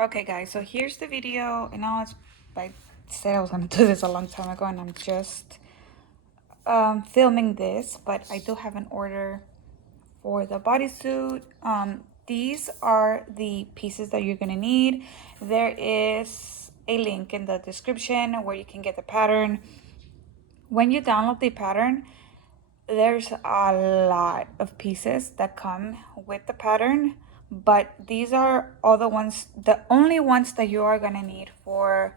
Okay guys, so here's the video. And now I said I was gonna do this a long time ago and I'm just filming this, but I do have an order for the bodysuit. These are the pieces that you're gonna need. There is a link in the description where you can get the pattern. When you download the pattern, there's a lot of pieces that come with the pattern, but these are all the only ones that you are gonna need for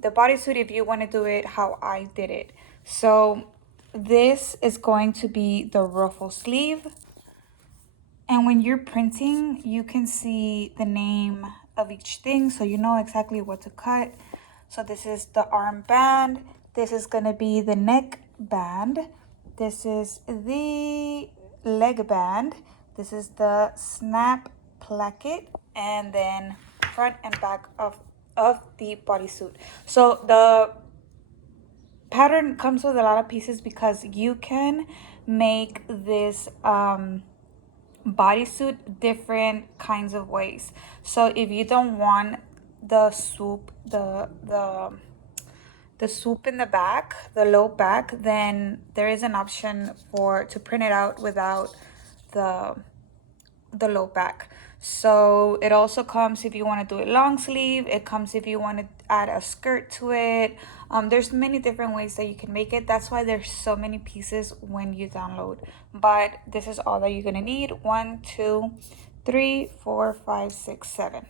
the bodysuit if you want to do it how I did it. So this is going to be the ruffle sleeve, and when you're printing you can see the name of each thing so you know exactly what to cut. So this is the armband, this is going to be the neck band, this is the leg band, this is the snap placket, and then front and back of the bodysuit. So the pattern comes with a lot of pieces because you can make this bodysuit different kinds of ways. So if you don't want the swoop, the swoop in the back, the low back, then there is an option to print it out without the low back. So it also comes if you want to do it long sleeve. It comes if you want to add a skirt to it. There's many different ways that you can make it. That's why there's so many pieces when you download. But this is all that you're gonna need. 1, 2, 3, 4, 5, 6, 7.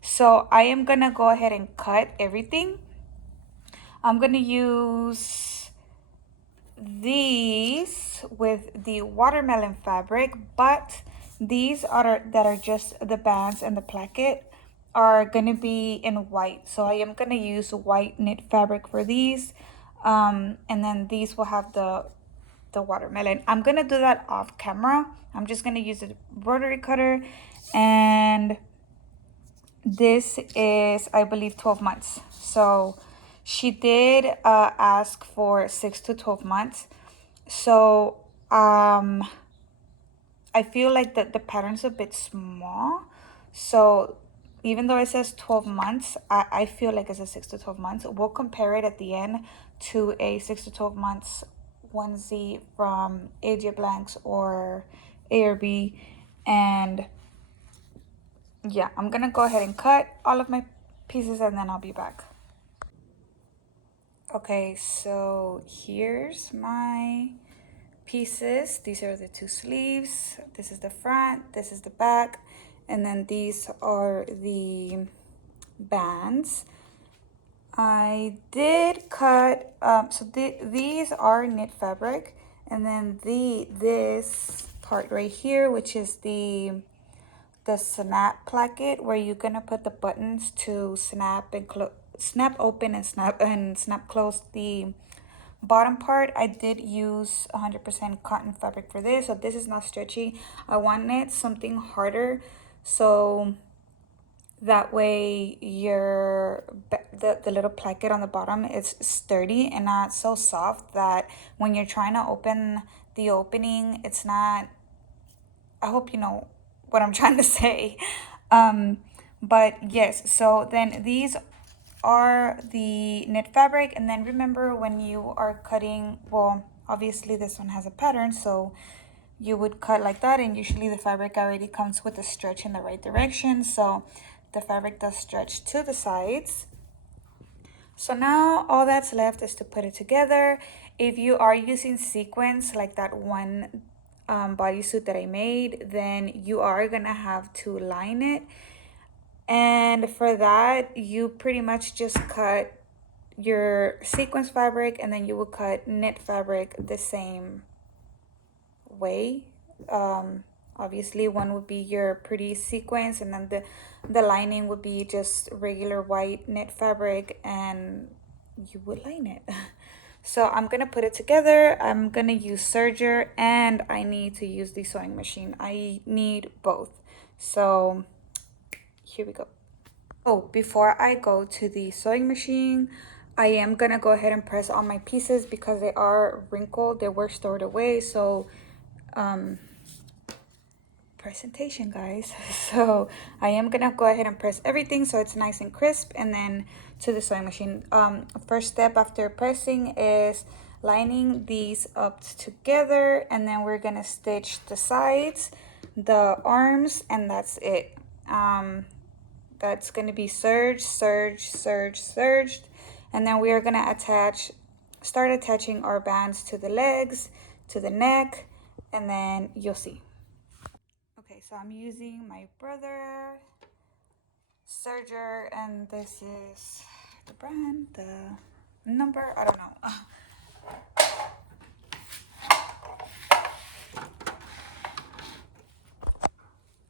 So I am gonna go ahead and cut everything. I'm gonna use these with the watermelon fabric, but these that are just the bands and the placket are gonna be in white. So I am gonna use white knit fabric for these, and then these will have the watermelon. I'm gonna do that off camera. I'm just gonna use a rotary cutter, and this is, I believe, 12 months. So she did ask for 6 to 12 months. So I feel like the pattern's a bit small. So even though it says 12 months, I feel like it's a 6 to 12 months. We'll compare it at the end to a 6 to 12 months onesie from AJ Blanks or ARB. And yeah, I'm gonna go ahead and cut all of my pieces and then I'll be back. Okay, so here's my pieces. These are the two sleeves. This is the front, this is the back, and then these are the bands. I did cut, these are knit fabric, and then this part right here, which is the snap placket, where you're gonna put the buttons to snap open and snap close the bottom part. I did use 100% cotton fabric for this, so this is not stretchy. I wanted something harder, so that way the little placket on the bottom is sturdy and not so soft that when you're trying to open the opening, it's not, I hope you know what I'm trying to say. But yes, so then these are the knit fabric, and then remember when you are cutting, well, obviously this one has a pattern, so you would cut like that, and usually the fabric already comes with a stretch in the right direction, so the fabric does stretch to the sides. So now all that's left is to put it together. If you are using sequins like that one bodysuit that I made, then you are gonna have to line it, and for that you pretty much just cut your sequins fabric and then you will cut knit fabric the same way. Obviously one would be your pretty sequins, and then the lining would be just regular white knit fabric, and you would line it. So I'm gonna put it together. I'm gonna use serger, and I need to use the sewing machine. I need both. So here we go. Oh, before I go to the sewing machine, I am gonna go ahead and press all my pieces because they are wrinkled. They were stored away, so presentation, guys. So I am gonna go ahead and press everything so it's nice and crisp, and then to the sewing machine. First step after pressing is lining these up together, and then we're gonna stitch the sides, the arms, and that's it. That's gonna be serged, serged, serged, serged, and then we are gonna start attaching our bands to the legs, to the neck, and then you'll see. Okay, so I'm using my brother serger, and this is the brand, the number, I don't know.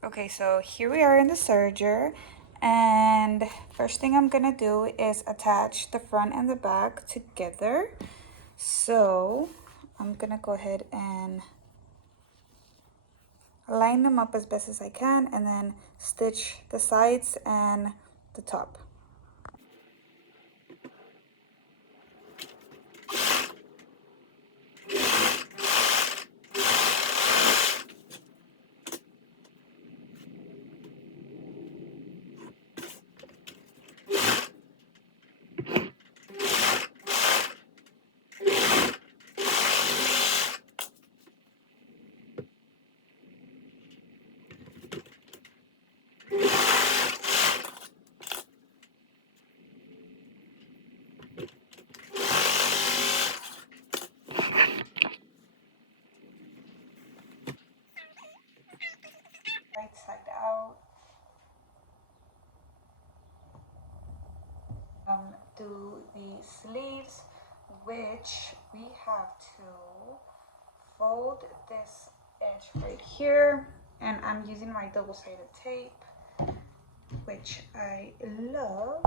Okay, so here we are in the serger, and first thing I'm gonna do is attach the front and the back together. So I'm gonna go ahead and line them up as best as I can, and then stitch the sides and the top. Right side out. Do the sleeves, which we have to fold this edge right here, and I'm using my double-sided tape, which I love.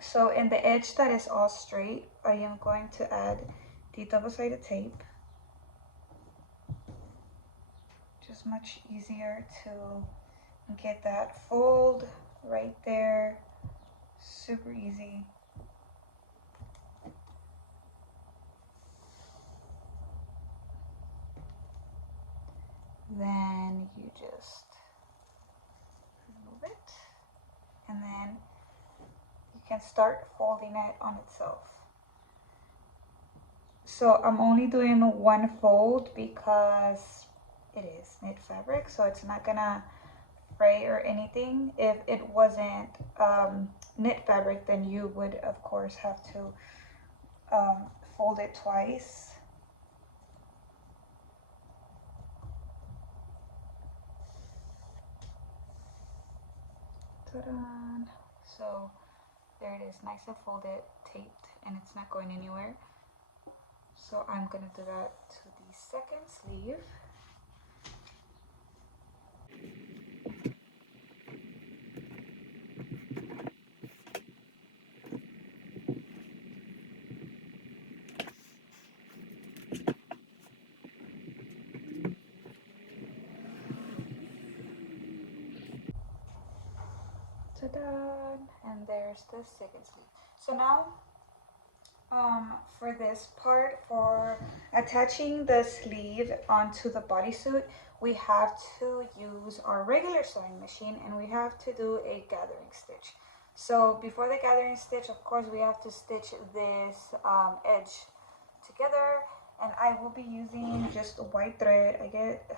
So in the edge that is all straight, I am going to add the double-sided tape. Just much easier to get that fold right there. Super easy. Then you just remove it, and then you can start folding it on itself. So I'm only doing one fold because it is knit fabric, so it's not gonna fray or anything. If it wasn't knit fabric, then you would of course have to fold it twice. Ta-da! So there it is, nice and folded, taped, and it's not going anywhere. So I'm gonna do that to the second sleeve. Ta-da! And there's the second sleeve. So now for this part, for attaching the sleeve onto the bodysuit, we have to use our regular sewing machine, and we have to do a gathering stitch. So before the gathering stitch, of course, we have to stitch this edge together, and I will be using just white thread. I get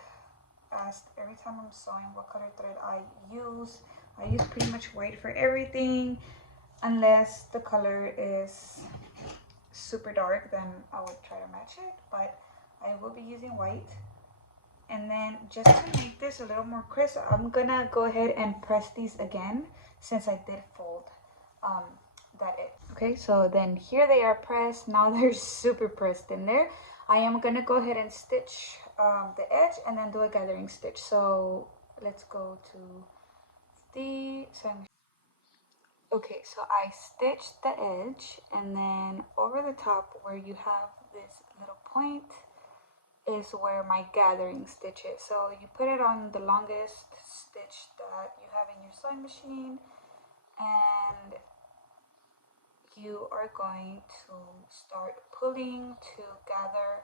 asked every time I'm sewing what color thread I use. I use pretty much white for everything, unless the color is super dark, then I would try to match it, but I will be using white. And then just to make this a little more crisp, I'm gonna go ahead and press these again, since I did fold that edge. Okay, so then here they are pressed. Now they're super pressed in there. I am gonna go ahead and stitch the edge and then do a gathering stitch. So let's go to the sewing. Okay, so I stitched the edge, and then over the top where you have this little point is where my gathering stitch is. So you put it on the longest stitch that you have in your sewing machine, and you are going to start pulling to gather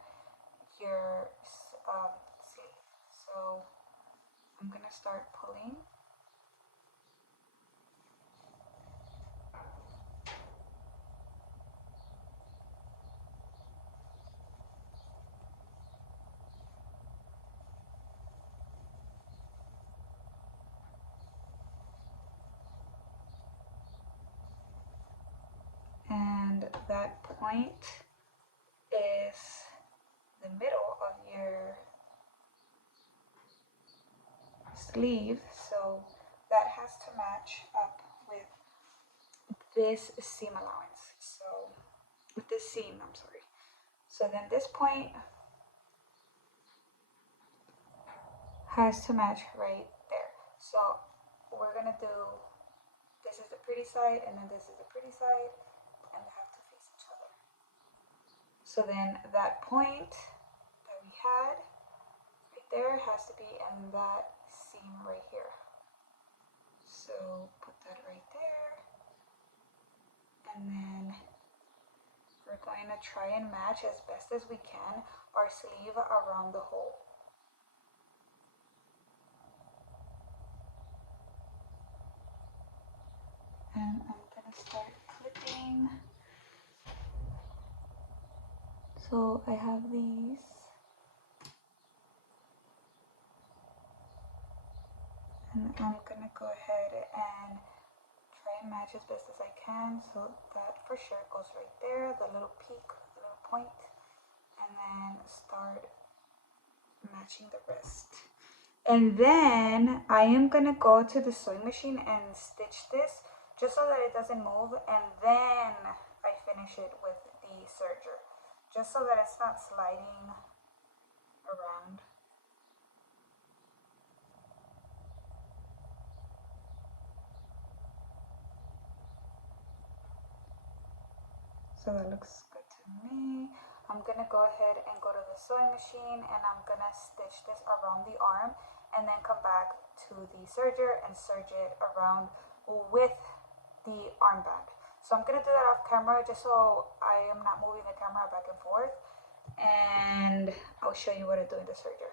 your sleeve. So I'm gonna start pulling. And that point is the middle of your sleeve, so that has to match up with this seam allowance. So with this seam, I'm sorry. So then this point has to match right there. So we're gonna do, this is the pretty side and then this is the pretty side, and they have to face each other. So then that point that we had right there has to be in that seam right here. So put that right there, and then we're going to try and match as best as we can our sleeve around the hole. And I'm gonna start clipping. So I have these. And I'm gonna go ahead and try and match as best as I can. So that for sure goes right there, the little peak, the little point, and then start matching the rest. And then I am gonna go to the sewing machine and stitch this just so that it doesn't move, and then I finish it with the serger, just so that it's not sliding around. So that looks good to me. I'm gonna go ahead and go to the sewing machine, and I'm gonna stitch this around the arm and then come back to the serger and serge it around with the armband. So I'm gonna do that off camera just so I am not moving the camera back and forth, and I'll show you what I do in the serger.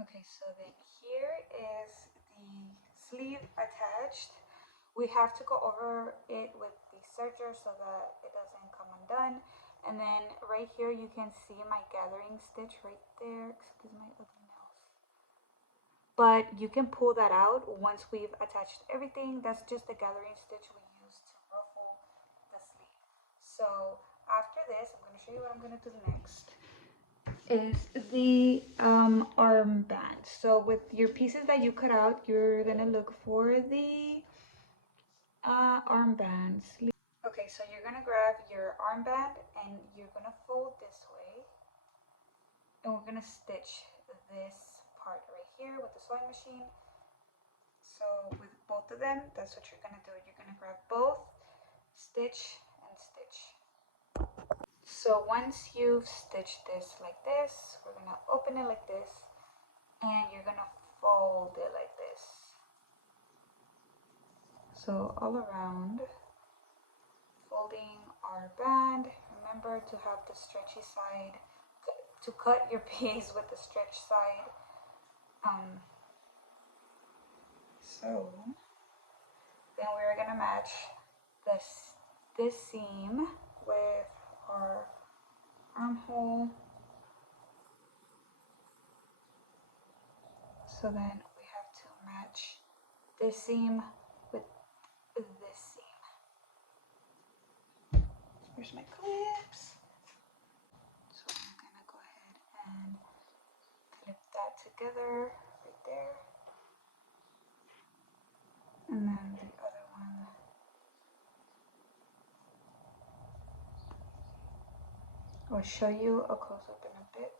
Okay, so then here is the sleeve attached. We have to go over it with the serger so that it doesn't come undone. And then right here you can see my gathering stitch right there. Excuse my ugly nails. But you can pull that out once we've attached everything. That's just the gathering stitch we use to ruffle the sleeve. So after this, I'm going to show you what I'm going to do next. Is the armband. So with your pieces that you cut out, you're gonna look for the armbands. Okay, so you're gonna grab your armband and you're gonna fold this way, and we're gonna stitch this part right here with the sewing machine. So with both of them, that's what you're gonna do. You're gonna grab both, stitch and stitch. So once you've stitched this like this, we're gonna open it like this, and you're gonna fold it like this. So all around, folding our band. Remember to have the stretchy side, to cut your piece with the stretch side. So then we're gonna match this seam with our armhole. So then we have to match this seam with this seam. Here's my clips. So I'm gonna go ahead and clip that together right there. And then the other one. I'll show you a close up in a bit.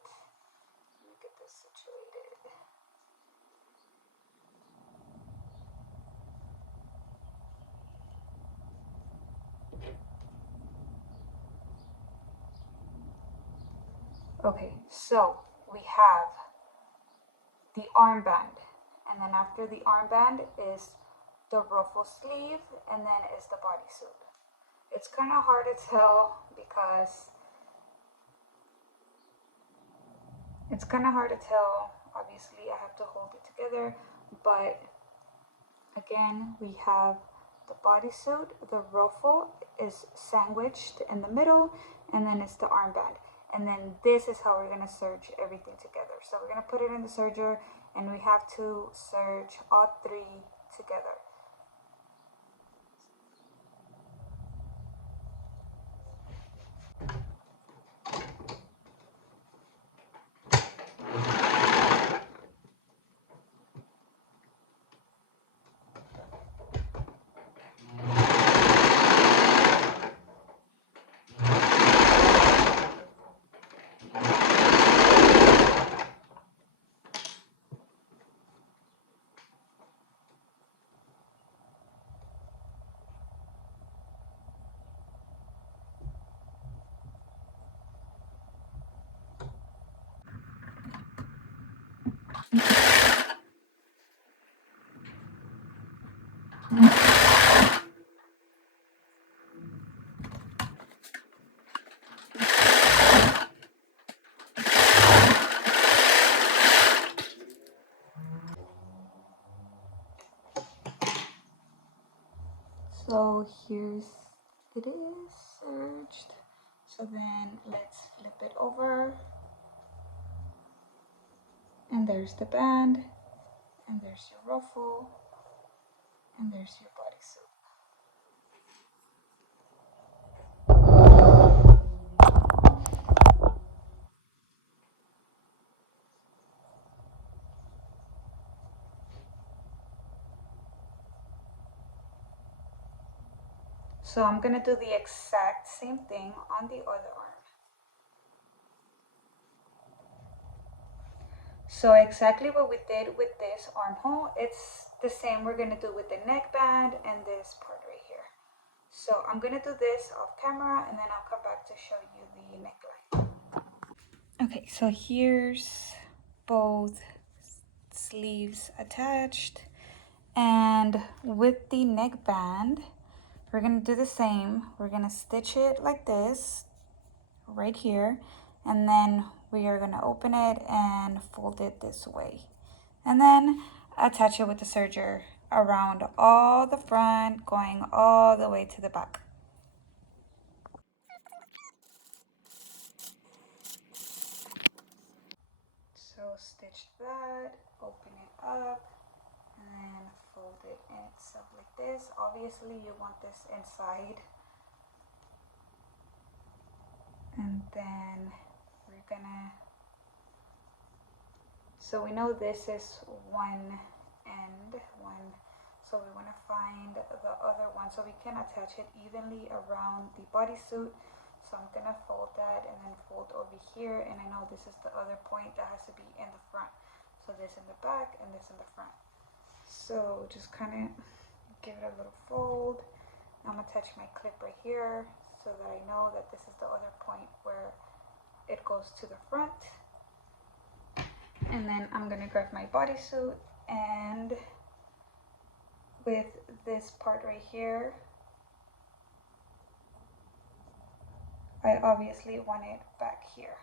Let me get this situated. Okay, so we have the armband, and then after the armband is the ruffle sleeve, and then is the bodysuit. It's kind of hard to tell because It's kind of hard to tell. Obviously, I have to hold it together, but again, we have the bodysuit. The ruffle is sandwiched in the middle, and then it's the armband. And then this is how we're gonna serge everything together. So we're gonna put it in the serger, and we have to serge all three together. So here's it is serged. So then let's flip it over. And there's the band, and there's your ruffle, and there's your bodysuit. So I'm gonna do the exact same thing on the other arm. So exactly what we did with this armhole, it's the same we're gonna do with the neckband and this part right here. So I'm gonna do this off camera, and then I'll come back to show you the neckline. Okay, so here's both sleeves attached, and with the neckband we're gonna do the same. We're gonna stitch it like this right here, and then we are gonna open it and fold it this way, and then attach it with the serger around all the front, going all the way to the back. So stitch that, open it up, and fold it in itself like this. Obviously you want this inside, and then we're gonna, so we know this is one end, so we want to find the other one so we can attach it evenly around the bodysuit. So I'm gonna fold that and then fold over here, and I know this is the other point that has to be in the front, so this in the back and this in the front. So just kind of give it a little fold. I'm gonna attach my clip right here so that I know that this is the other point where it goes to the front. And then I'm gonna grab my bodysuit, and with this part right here, I obviously want it back here.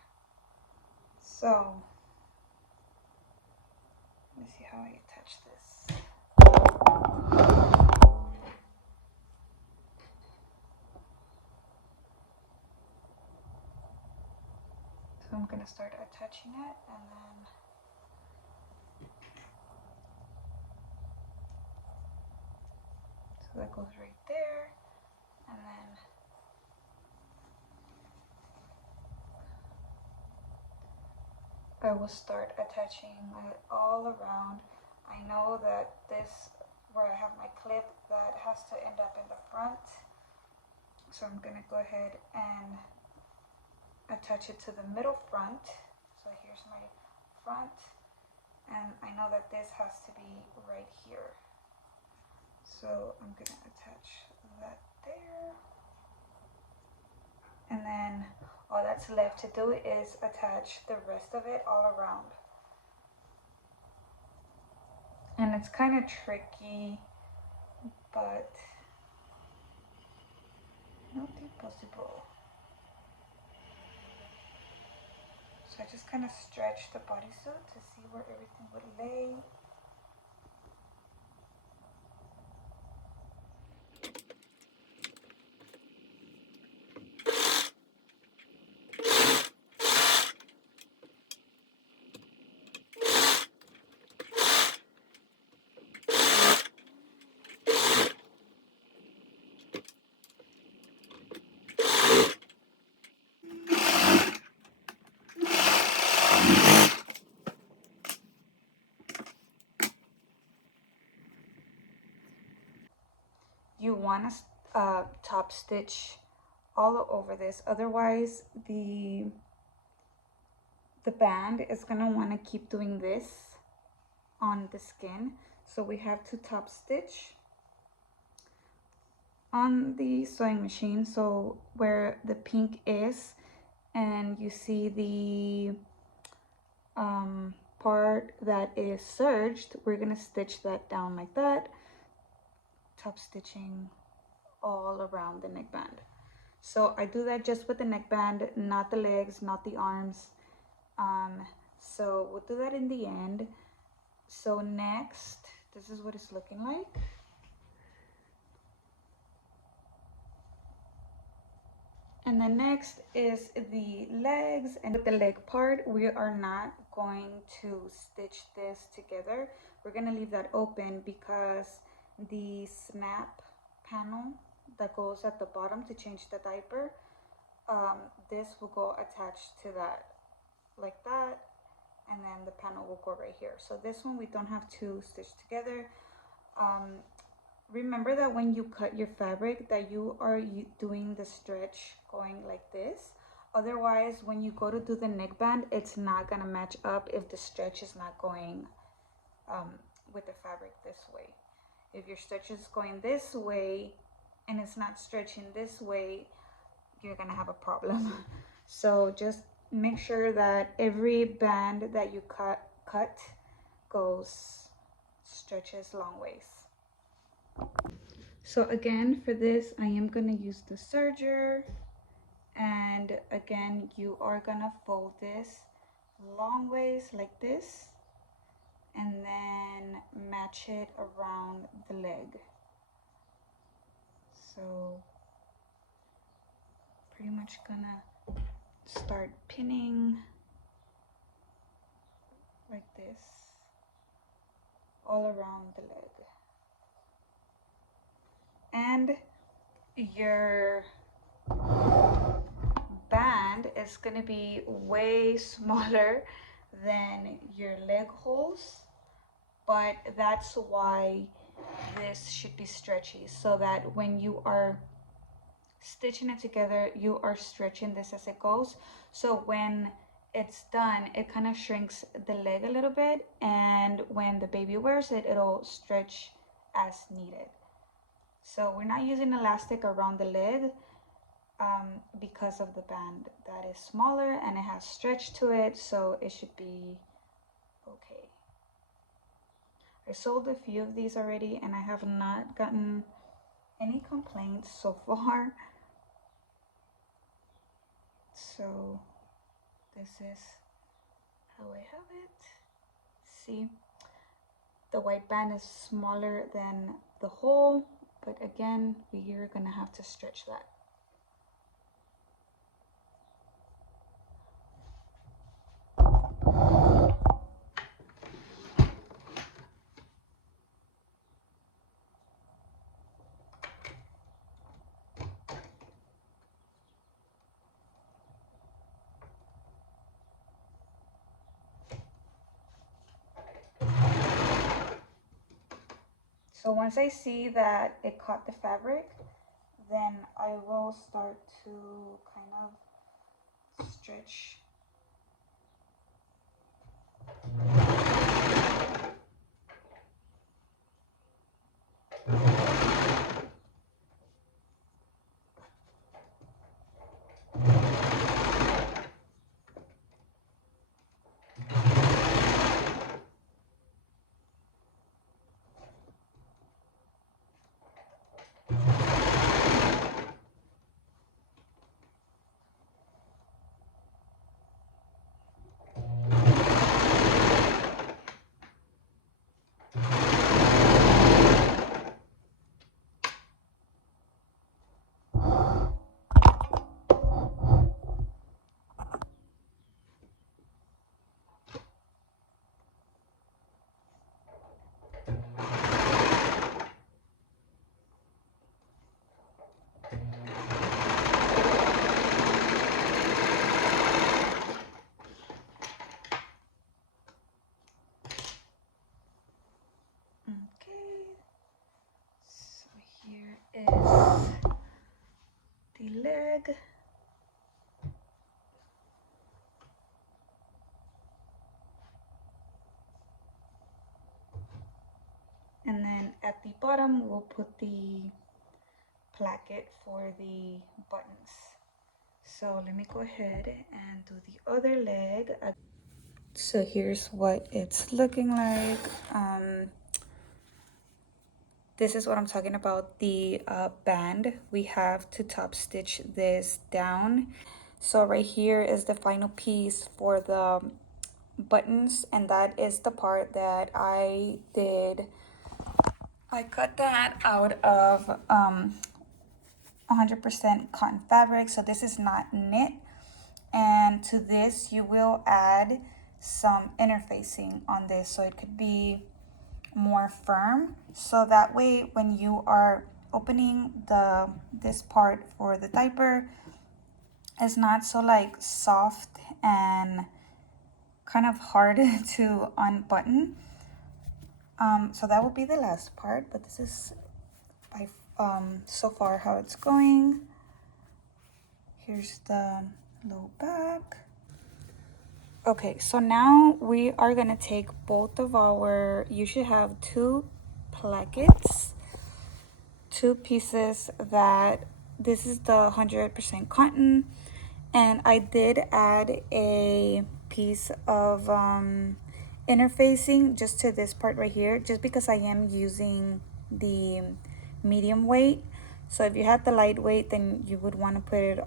So let me see how I attach this. So I'm gonna start attaching it, and then so that goes right there, and then I will start attaching it all around. I know that this, where I have my clip, that has to end up in the front. So I'm gonna go ahead and attach it to the middle front. So here's my front, and I know that this has to be right here. So I'm gonna attach that there. And then all that's left to do is attach the rest of it all around. And it's kind of tricky, but not impossible. So I just kind of stretched the bodysuit to see where everything would lay. You want to top stitch all over this, otherwise the band is going to want to keep doing this on the skin. So we have to top stitch on the sewing machine, so where the pink is and you see the part that is serged, we're going to stitch that down like that, top stitching all around the neckband. So I do that just with the neckband, not the legs, not the arms. So we'll do that in the end. So next, this is what it's looking like. And then next is the legs, and with the leg part, we are not going to stitch this together. We're gonna leave that open because the snap panel that goes at the bottom to change the diaper, this will go attached to that like that, and then the panel will go right here. So this one we don't have to stitch together. Remember that when you cut your fabric that you are doing the stretch going like this. Otherwise, when you go to do the neckband, it's not gonna match up if the stretch is not going with the fabric this way. If your stretch is going this way and it's not stretching this way, you're gonna have a problem. So just make sure that every band that you cut goes, stretches long ways. So again, for this, I am gonna use the serger, and again, you are gonna fold this long ways like this, and then match it around the leg. So pretty much gonna start pinning like this all around the leg. And your band is going to be way smaller than your leg holes, but that's why this should be stretchy, so that when you are stitching it together, you are stretching this as it goes. So when it's done, it kind of shrinks the leg a little bit, and when the baby wears it, it'll stretch as needed. So we're not using elastic around the leg because of the band that is smaller and it has stretch to it, so it should be okay. I sold a few of these already and I have not gotten any complaints so far. So this is how I have it. See, the white band is smaller than the hole, but again, we're gonna have to stretch that. So once I see that it caught the fabric, then I will start to kind of stretch. And then at the bottom, we'll put the placket for the buttons. So let me go ahead and do the other leg. So here's what it's looking like. This is what I'm talking about, the band. We have to top stitch this down. So right here is the final piece for the buttons, and that is the part that I did. I cut that out of 100% cotton fabric, so this is not knit. And to this you will add some interfacing on this so it could be more firm, so that way when you are opening this part for the diaper, it's not so like soft and kind of hard to unbutton. So that will be the last part, but this is by so far how it's going. Here's the low back. Okay, so now we are gonna take both of our, you should have two plackets, two pieces that, this is the 100% cotton, and I did add a piece of interfacing just to this part right here, just because I am using the medium weight. So if you had the lightweight, then you would want to put it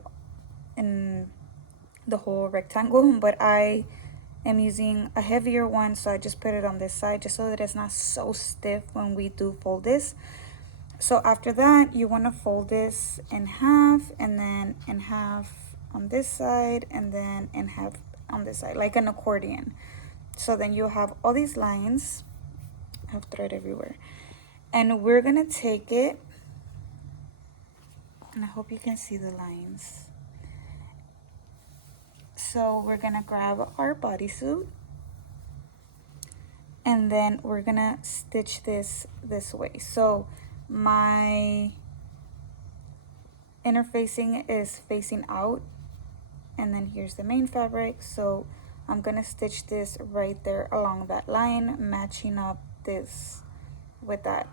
in the whole rectangle, but I am using a heavier one, so I just put it on this side just so that it's not so stiff when we do fold this. So after that, you want to fold this in half, and then in half on this side, and then in half on this side, like an accordion. So then you'll have all these lines. I have thread everywhere, and we're gonna take it, and I hope you can see the lines. So we're gonna grab our bodysuit, and then we're gonna stitch this way. So my interfacing is facing out, and then here's the main fabric. So I'm gonna stitch this right there along that line, matching up this with that.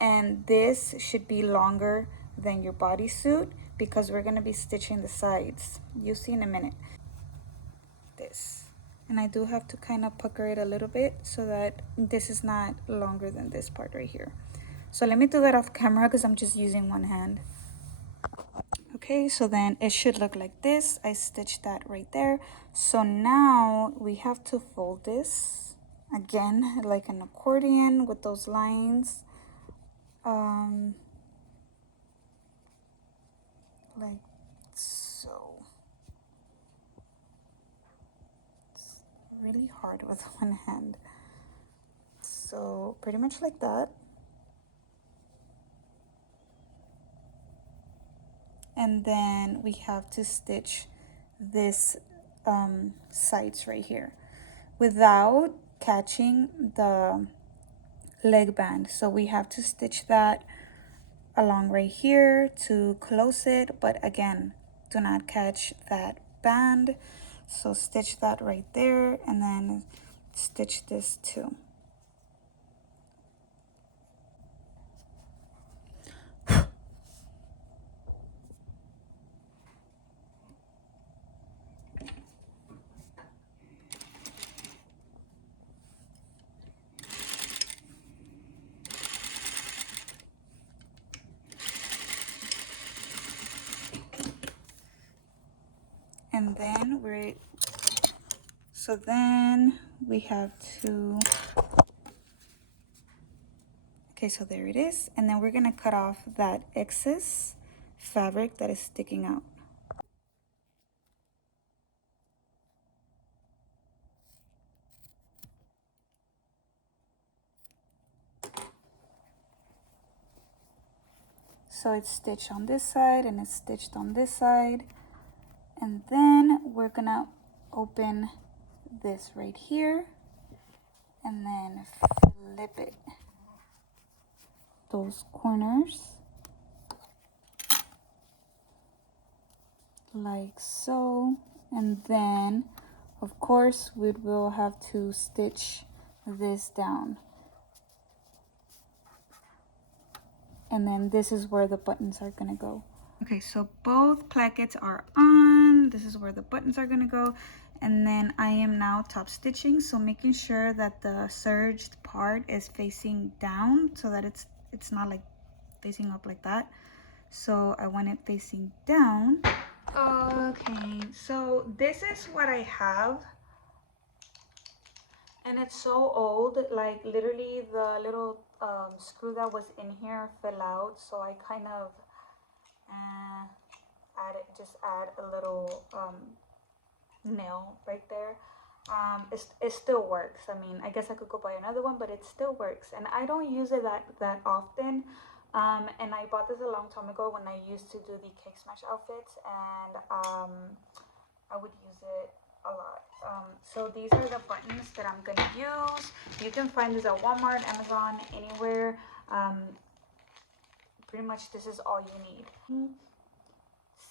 And this should be longer than your bodysuit because we're gonna be stitching the sides. You'll see in a minute. This, and I do have to kind of pucker it a little bit so that this is not longer than this part right here. So let me do that off camera because I'm just using one hand. Okay, so then it should look like this. I stitched that right there. So now we have to fold this again like an accordion with those lines, like so. It's really hard with one hand. So pretty much like that. And then we have to stitch this sides right here without catching the leg band. So we have to stitch that along right here to close it, but again, do not catch that band. So stitch that right there, and then stitch this too. And then then we have to, okay, so there it is. And then we're gonna cut off that excess fabric that is sticking out. So it's stitched on this side and it's stitched on this side. And then we're gonna open this right here and then flip it, those corners, like so. And then of course we will have to stitch this down. and then this is where the buttons are gonna go. Okay, so both plackets are on. This is where the buttons are gonna go. And then I am now top stitching, so making sure that the serged part is facing down so that it's not like facing up like that. So I want it facing down. Okay, so this is what I have. And it's so old, like literally the little screw that was in here fell out, so I kind of add a little nail right there. It still works. I mean, I guess I could go buy another one, but it still works. And I don't use it that often. And I bought this a long time ago when I used to do the cake smash outfits, and I would use it a lot. So these are the buttons that I'm gonna use. You can find this at Walmart, Amazon, anywhere. Pretty much this is all you need.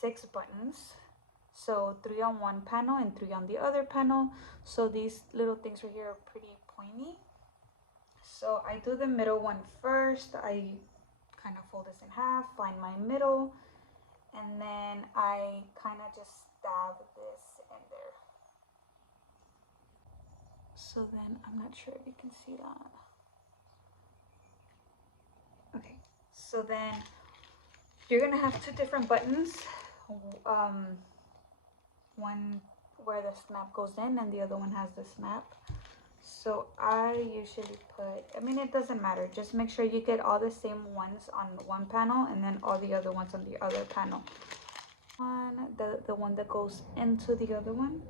6 buttons, so 3 on one panel and 3 on the other panel. So these little things right here are pretty pointy. So I do the middle one first. I kind of fold this in half, find my middle, and then I kind of just stab this in there. So then I'm not sure if you can see that. Okay, so then you're gonna have 2 different buttons. One where the snap goes in and the other one has the snap. So I usually put, I mean, it doesn't matter, just make sure you get all the same ones on one panel and then all the other ones on the other panel. The one that goes into the other one.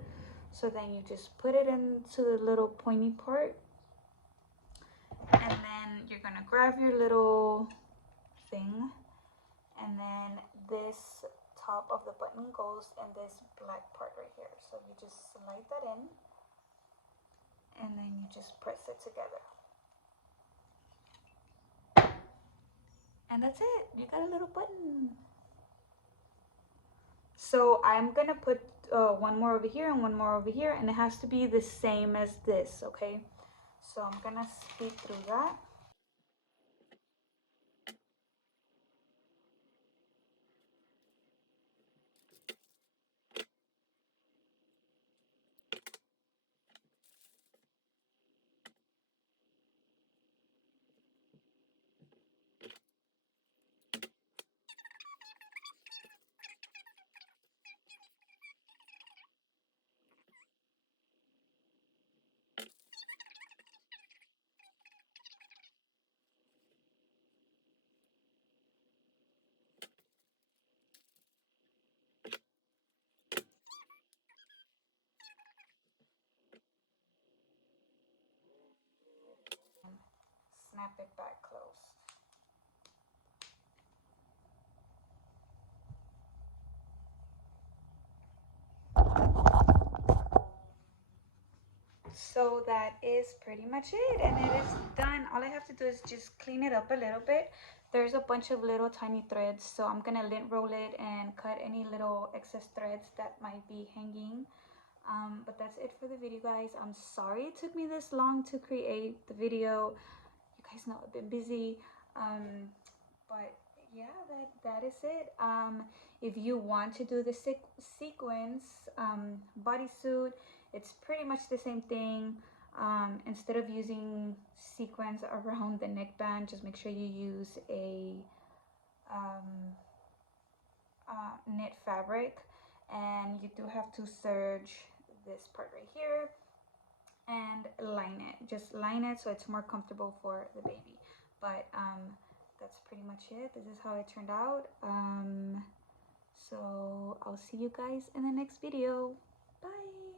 So then you just put it into the little pointy part, and then you're gonna grab your little thing, and then this top of the button goes in this black part right here. So you just slide that in, and then you just press it together. And that's it. You got a little button. So I'm gonna put one more over here and one more over here, and it has to be the same as this, okay? So I'm gonna speed through that. Snap it back close. So that is pretty much it, and it is done. All I have to do is just clean it up a little bit. There's a bunch of little tiny threads, so I'm gonna lint roll it and cut any little excess threads that might be hanging. But that's it for the video, guys. I'm sorry it took me this long to create the video. You guys know I've been busy, but yeah, that is it. If you want to do the sequence bodysuit, it's pretty much the same thing. Instead of using sequins around the neckband, just make sure you use a knit fabric, and you do have to serge this part right here and line it. Just line it so it's more comfortable for the baby. But that's pretty much it. This is how it turned out. So I'll see you guys in the next video. Bye.